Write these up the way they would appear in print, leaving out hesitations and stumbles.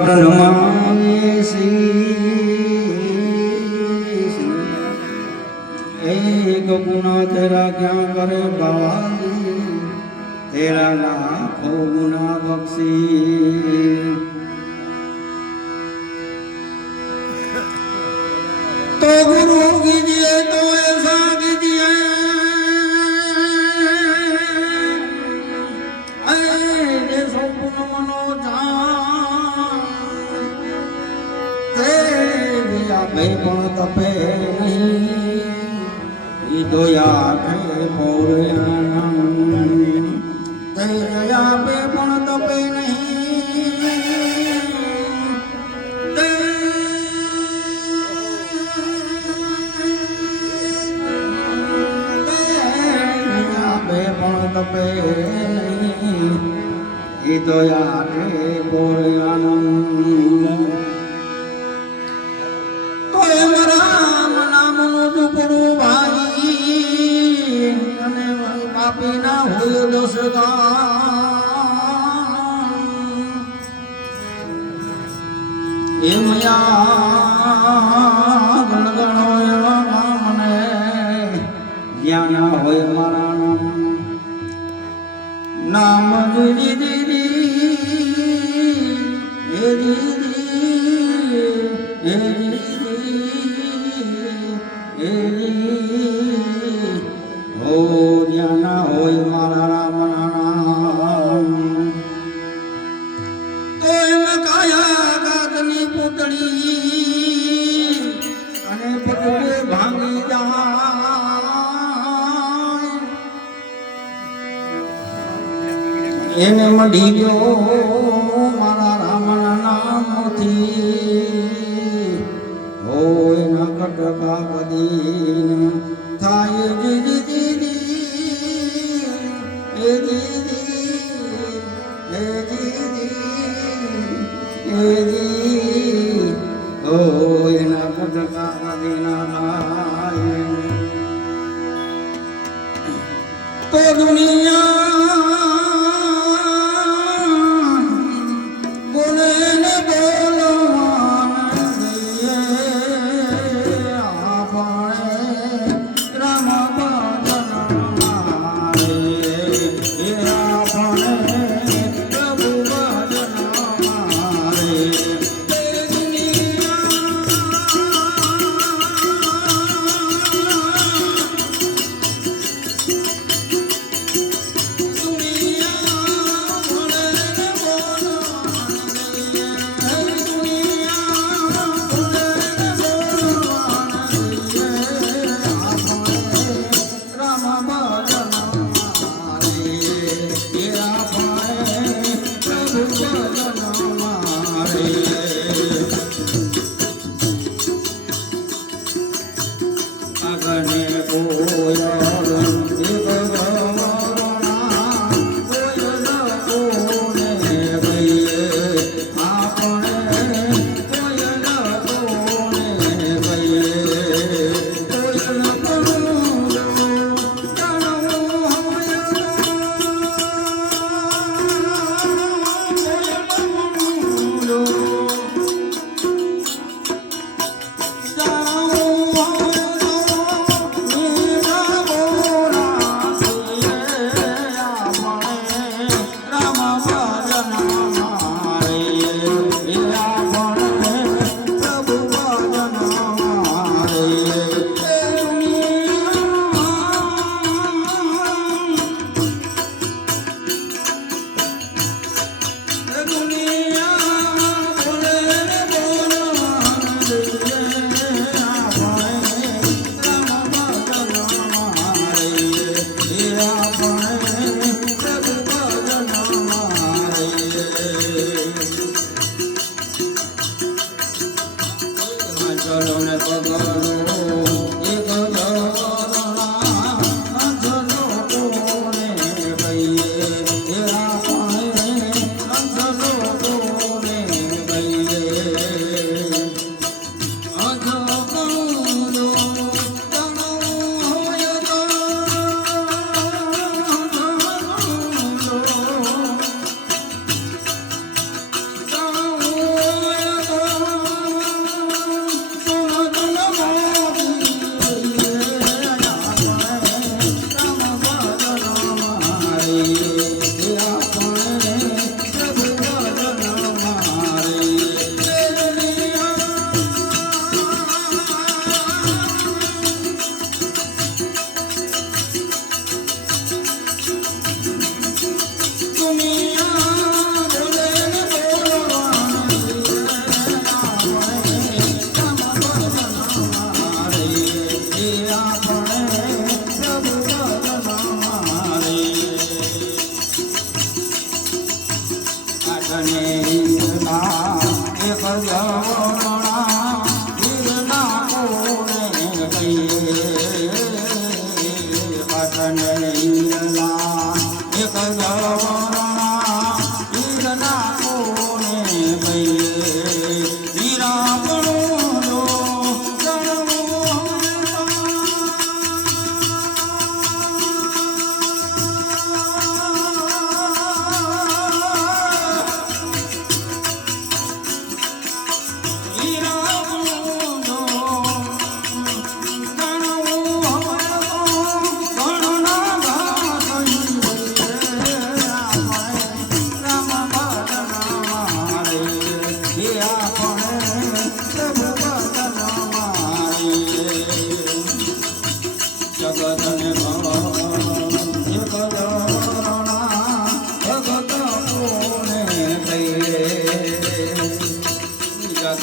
नमामि एक गुना तेरा क्या करे बाबा तेरा लाखों गुना बख्शी तो गुरु कीजिए तो ऐसा कीजिए પણ તપે નહીં દોયા કે પૌર્યાનંદ તે દયા પે પણ તપે નહીં તે દયા પે પણ તપે નહીં દોયા કે પૌર્યાનંદ જ્ઞાન હોય મારા નામ દીદી દીદી હે દીદી હે દીદી હો જ્ઞાન હોય મારા રામના નામ તો એમ કાયા ગાતની પૂતળી અને પગલે ભાંગી જાય એને મઢી ગયો મારા રામના નામથી હો એના કટકા કદી થાય દીદી દીદી હે દીદી હે દીદી હે દીદી હો એના કટકા કદી ના થાય તો દુનિયા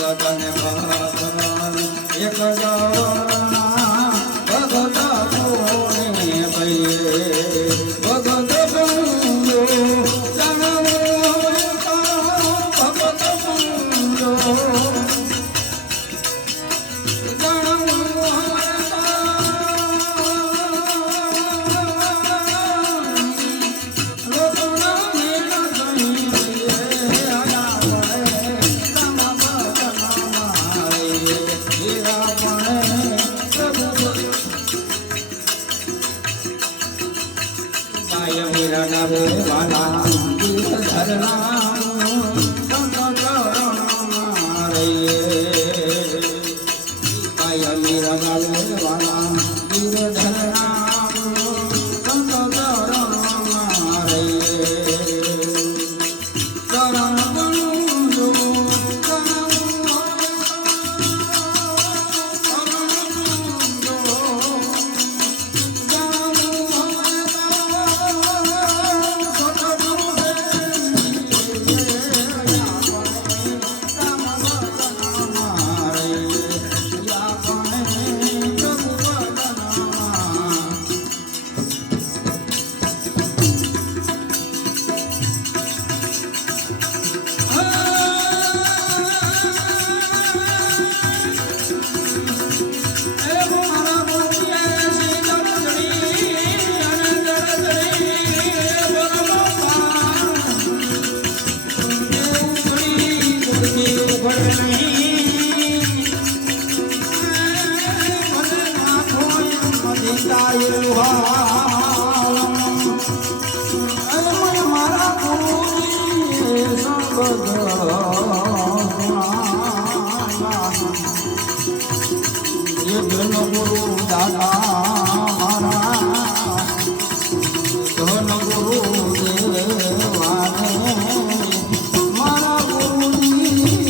તને ભગવાન એક જવના ભગત કોણે કહીએ ભગત બંધો જણાવો ભગત બંધો વાલા ધરના કાયમી રગાવે વાલા વીર ધરના ગુરુ દાદા મારા ધન ગુરુ દેવાને મારા ગુરુજી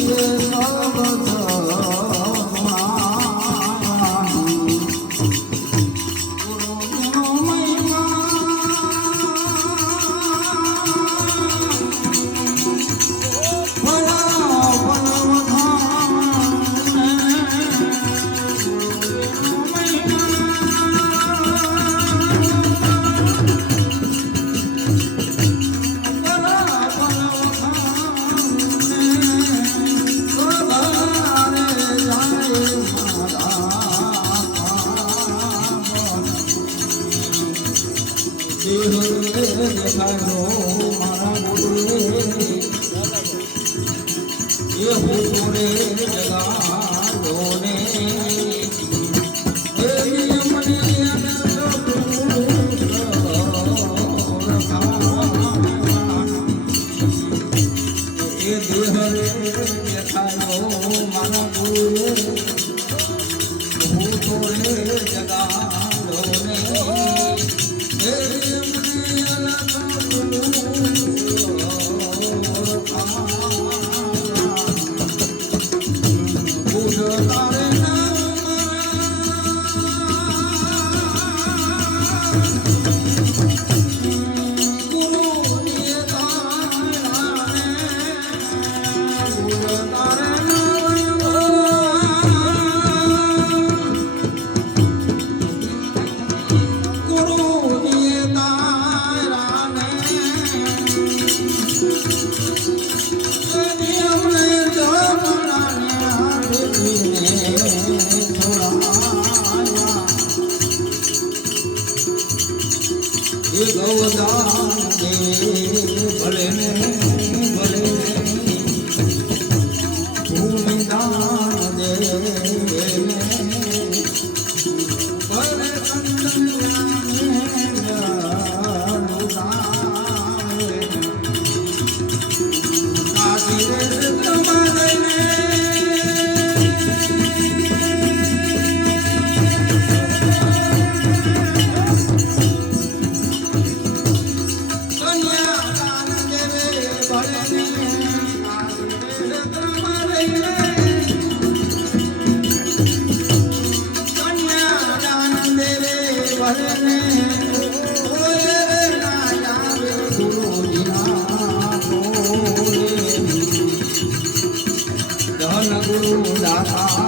ધન ગુરુ દાતા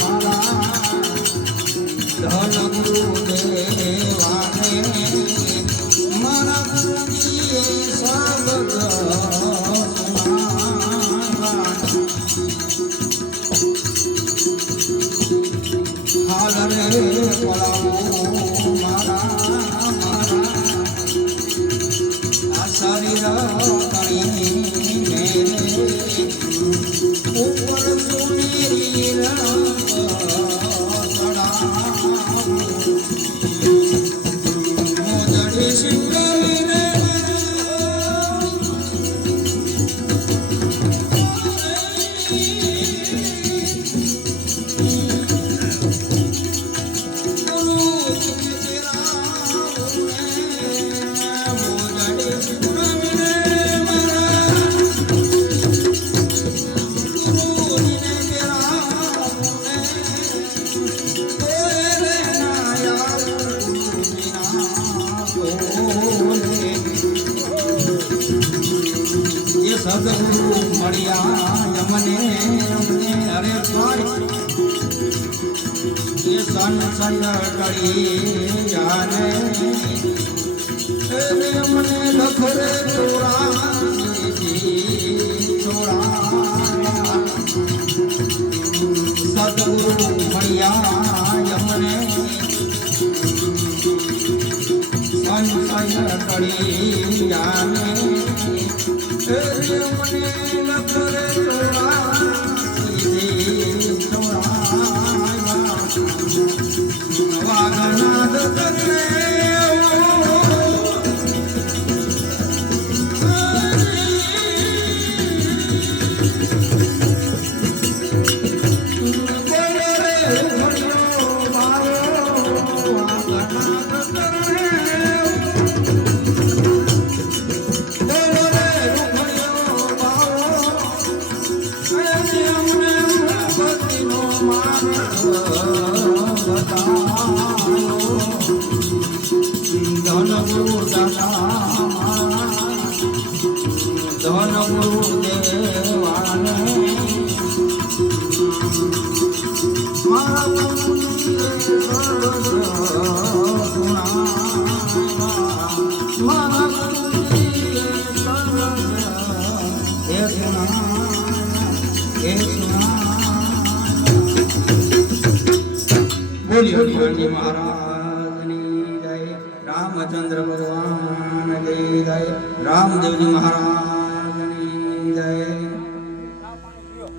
મારા ધન ગુરુ દેવાને મારા ગુરુજીએ સબદ હાલ રે પળાવો મારા આ શરીર કણી મેરે ઉપર સુનેરી રંગ મોદડી સિંગરી રે સદગુરુ મળ્યા યમને અમને અરે ભાઈ એ સંસય કરી જાને એ મને લખરે ચોરા સદગુરુ મળ્યા યમને સંસય કરી જાને ધન ગુરુ દાતા ધન ગુરુ દેવાને મારા બોલ્યો હનુમાનજી મહારાજની જય રામચંદ્ર ભગવાન જય જય રામદેવજી મહારાજ